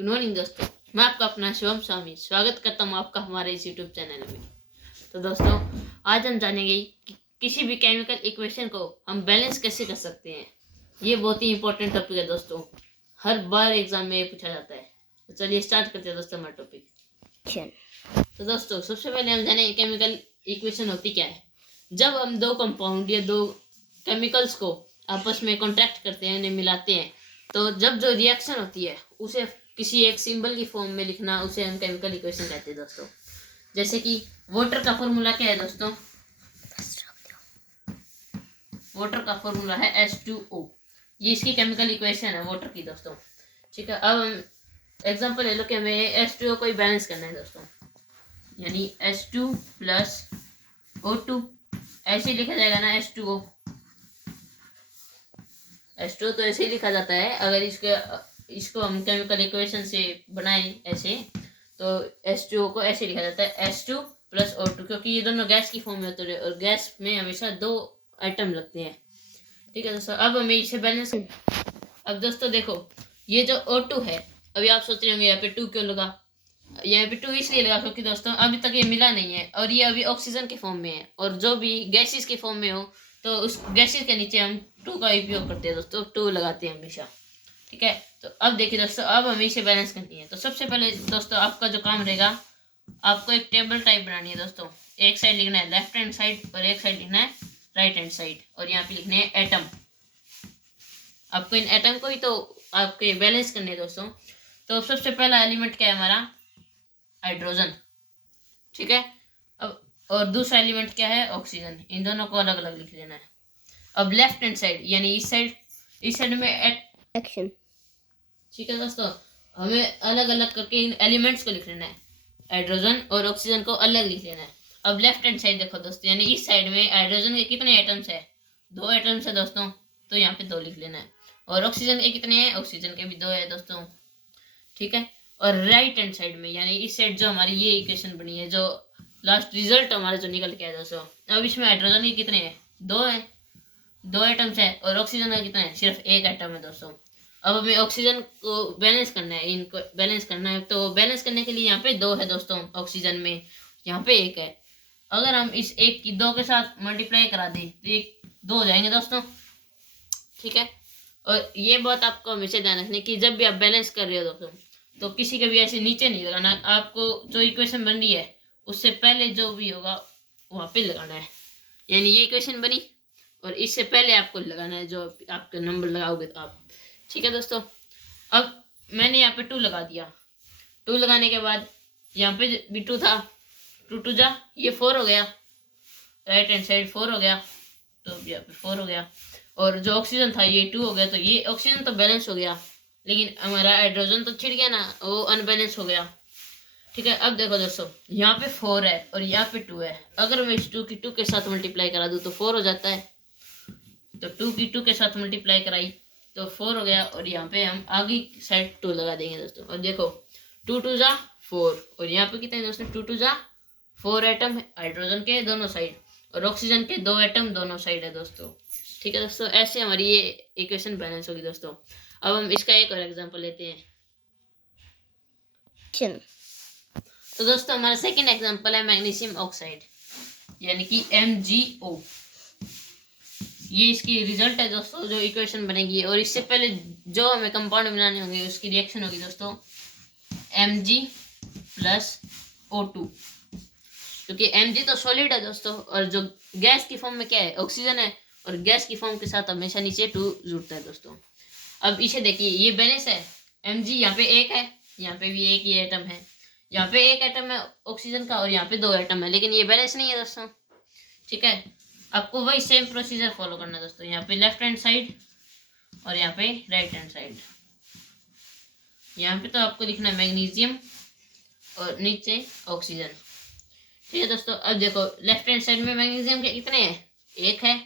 Good morning दोस्तों, मैं आपका अपना शिवम स्वामी स्वागत करता हूँ आपका हमारे इस यूट्यूब चैनल में। तो दोस्तों, आज हम जानेंगे कि किसी भी केमिकल इक्वेशन को हम बैलेंस कैसे कर सकते हैं। ये बहुत ही इंपॉर्टेंट टॉपिक है दोस्तों, हर बार एग्जाम में ये पूछा जाता है। तो चलिए स्टार्ट करते हैं दोस्तों हमारा टॉपिक। तो दोस्तों, सबसे पहले हम जानेंगे केमिकल इक्वेशन होती क्या है। जब हम दो कंपाउंड या दो केमिकल्स को आपस में कॉन्ट्रैक्ट करते हैं, उन्हें मिलाते हैं, तो जब जो रिएक्शन होती है उसे किसी एक सिंबल की फॉर्म में लिखना, उसे हम केमिकल इक्वेशन कहते हैं दोस्तों। जैसे कि वाटर का फॉर्मूला क्या है दोस्तों? वाटर का फॉर्मूला है H2O। ये इसकी केमिकल इक्वेशन है वाटर की दोस्तों। ठीक है, अब हम एग्जांपल ले लो कि हमें H2O को बैलेंस करना है दोस्तों, यानी H2 प्लस O2 ऐसे लिखा जाएगा ना। H2O तो ऐसे ही लिखा जाता है। अगर इसको हम केमिकल इक्वेशन से बनाएं ऐसे, तो H2O को ऐसे लिखा जाता है H2 प्लस O2, क्योंकि ये दोनों गैस की फॉर्म में होते हैं और गैस में हमेशा दो आइटम लगते हैं। ठीक है दोस्तों, अब हमें इसे बैलेंस। अब दोस्तों देखो, ये जो O2 है, अभी आप सोच रहे होंगे यहाँ पे 2 क्यों लगा। यहाँ पे 2 इसलिए लगा क्योंकि दोस्तों अभी तक ये मिला नहीं है और ये अभी ऑक्सीजन के फॉर्म में है, और जो भी गैसेस के फॉर्म में हो तो उस गैसेस के नीचे हम 2 का उपयोग करते हैं दोस्तों, 2 लगाते हैं हमेशा। ठीक है, तो अब देखिए दोस्तों, अब हमें इसे बैलेंस करनी है। तो सबसे पहले दोस्तों आपका जो काम रहेगा, आपको एक टेबल टाइप बनानी है दोस्तों। एक साइड लिखना है लेफ्ट हैंड साइड और एक साइड लिखना है राइट हैंड साइड, और यहाँ पे लिखने हैं एटम। आपको इन एटम को ही तो आपके बैलेंस करने हैं दोस्तों। तो सबसे पहला एलिमेंट क्या है हमारा? हाइड्रोजन। ठीक है, अब और दूसरा एलिमेंट क्या है? ऑक्सीजन। इन दोनों को अलग अलग लिख लेना है। अब लेफ्ट हैंड साइड यानी इस साइड में एक्शन। ठीक है दोस्तों, हमें अलग अलग करके इन एलिमेंट्स को लिख लेना है। हाइड्रोजन और ऑक्सीजन को अलग लिख लेना है। अब लेफ्ट हैंड साइड देखो दोस्तों, यानी इस साइड में हाइड्रोजन के कितने एटम्स है? 2 एटम्स है दोस्तों, तो यहाँ पे 2 लिख लेना है। और ऑक्सीजन के कितने हैं? ऑक्सीजन के भी 2 है दोस्तों। ठीक है, और राइट हैंड साइड में यानी इस साइड जो हमारी ये इक्वेशन बनी है, जो लास्ट रिजल्ट हमारा जो निकल के आया दोस्तों, अब इसमें हाइड्रोजन के कितने हैं? 2 है, 2 एटम्स है, और ऑक्सीजन का कितना है? सिर्फ 1 एटम है दोस्तों। अब हमें ऑक्सीजन को बैलेंस करना है, इनको बैलेंस करना है। तो बैलेंस करने के लिए यहाँ पे 2 है दोस्तों ऑक्सीजन में, यहाँ पे 1 है। अगर हम इस 1 की 2 के साथ मल्टीप्लाई करा दें तो ये 2 हो जाएंगे दोस्तों। ठीक है, और ये बात आपको हमेशा ध्यान रखनी कि जब भी आप बैलेंस कर रहे हो दोस्तों, तो किसी के भी ऐसे नीचे नहीं लगाना। आपको जो इक्वेशन बन रही है उससे पहले जो भी होगा वहाँ पे लगाना है। यानी ये इक्वेशन बनी और इससे पहले आपको लगाना है जो आपका नंबर लगाओगे तो आप। ठीक है दोस्तों, अब मैंने यहाँ पे 2 लगा दिया। 2 लगाने के बाद यहाँ पे भी 2 था, 2 जा ये 4 हो गया। राइट हैंड साइड 4 हो गया, तो यहाँ पे 4 हो गया। और जो ऑक्सीजन था ये 2 हो गया, तो ये ऑक्सीजन तो बैलेंस हो गया, लेकिन हमारा हाइड्रोजन तो छिड़ गया ना, वो अनबैलेंस हो गया। ठीक है, अब देखो दोस्तों, यहाँ पे 4 है और यहाँ पे 2 है। अगर मैं इस 2 की 2 के साथ मल्टीप्लाई करा दूँ तो 4 हो जाता है। तो 2 की 2 के साथ मल्टीप्लाई कराई तो 4 हो गया, और यहाँ पे हम आगे साइड 2 लगा देंगे दोस्तों। और देखो 2 2 जा 4, और यहाँ पे कितने दोस्तों? 2 2 जा 4 एटम हाइड्रोजन के दोनों साइड, और ऑक्सीजन के 2 एटम दोनों साइड है दोस्तों। ठीक है दोस्तों, ऐसे हमारी ये इक्वेशन बैलेंस होगी दोस्तों। अब हम इसका एक और एग्जांपल लेते हैं। तो दोस्तों हमारा सेकंड एग्जांपल है मैग्नीशियम ऑक्साइड, यानी कि MgO। ये इसकी रिजल्ट है दोस्तों, जो इक्वेशन बनेगी। और इससे पहले जो हमें कंपाउंड बनाने होंगे उसकी रिएक्शन होगी दोस्तों Mg प्लस O2, क्योंकि Mg तो सॉलिड है दोस्तों, और जो गैस की फॉर्म में क्या है? ऑक्सीजन है, और गैस की फॉर्म के साथ हमेशा नीचे 2 जुड़ता है दोस्तों। अब इसे देखिए, ये बैलेंस है। Mg यहाँ पे 1 है, यहाँ पे भी 1 ही एटम है, यहाँ पे 1 एटम है ऑक्सीजन का, और यहाँ पे 2 एटम है, लेकिन ये बैलेंस नहीं है दोस्तों। ठीक है, आपको वही सेम प्रोसीजर फॉलो करना है दोस्तों। यहाँ पे लेफ्ट हैंड साइड और यहाँ पे राइट हैंड साइड। यहाँ पे तो आपको लिखना है मैग्नीशियम और नीचे ऑक्सीजन। ठीक है दोस्तों, अब देखो लेफ्ट हैंड साइड में मैग्नीशियम के कितने हैं? 1 है।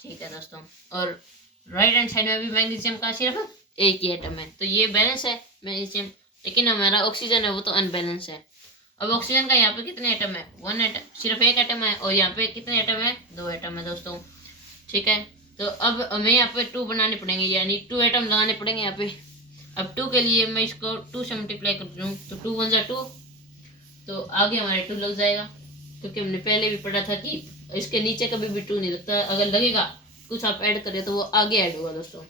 ठीक है दोस्तों, और राइट हैंड साइड में भी मैग्नीशियम का सिर्फ 1 ही एटम है, तो ये बैलेंस है मैग्नीशियम, लेकिन हमारा ऑक्सीजन है वो तो अनबैलेंस है। अब ऑक्सीजन का यहाँ पे कितने एटम है? 1 एटम, सिर्फ 1 एटम है, और यहाँ पे कितने एटम है? 2 एटम है दोस्तों। ठीक है, तो अब हमें यहाँ पे 2 बनाने पड़ेंगे, यानी 2 एटम लगाने पड़ेंगे यहाँ पे। अब 2 के लिए मैं इसको 2 से मल्टीप्लाई कर दूँ तो 2 1 जा 2, तो आगे हमारे 2 लग जाएगा, क्योंकि हमने पहले भी पढ़ा था कि इसके नीचे कभी भी 2 नहीं लगता, अगर लगेगा कुछ आप ऐड करें तो वो आगे ऐड होगा दोस्तों।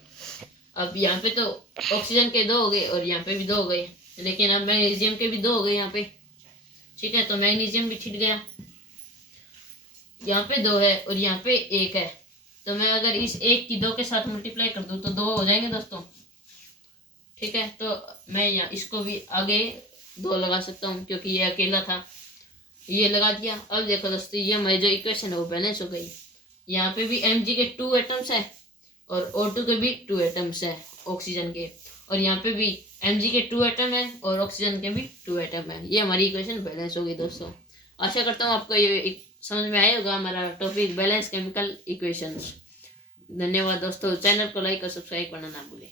अब यहाँ पे तो ऑक्सीजन के 2 हो गए और यहाँ पे भी 2 हो गए, लेकिन अब मैग्नीशियम के भी 2 हो गए यहाँ पे, ठीक है। तो मैग्नीशियम भी छिट गया, यहाँ पे 2 है और यहाँ पे 1 है, तो मैं अगर इस 1 की 2 के साथ मल्टीप्लाई कर दूँ तो 2 हो जाएंगे दोस्तों, ठीक है। तो मैं यहाँ इसको भी आगे 2 लगा सकता हूँ क्योंकि ये अकेला था, ये लगा दिया। अब देखो दोस्तों, ये हमारी जो इक्वेशन है वो बैलेंस हो गई। यहाँ पे भी Mg के 2 एटम्स है और O2 के भी 2 एटम्स है ऑक्सीजन के, और यहाँ पे भी Mg के 2 एटम है और ऑक्सीजन के भी 2 एटम है। ये हमारी इक्वेशन बैलेंस हो गई दोस्तों। आशा करता हूँ आपको ये समझ में आया होगा हमारा टॉपिक बैलेंस केमिकल इक्वेशंस। धन्यवाद दोस्तों, चैनल को लाइक और सब्सक्राइब करना ना भूलें।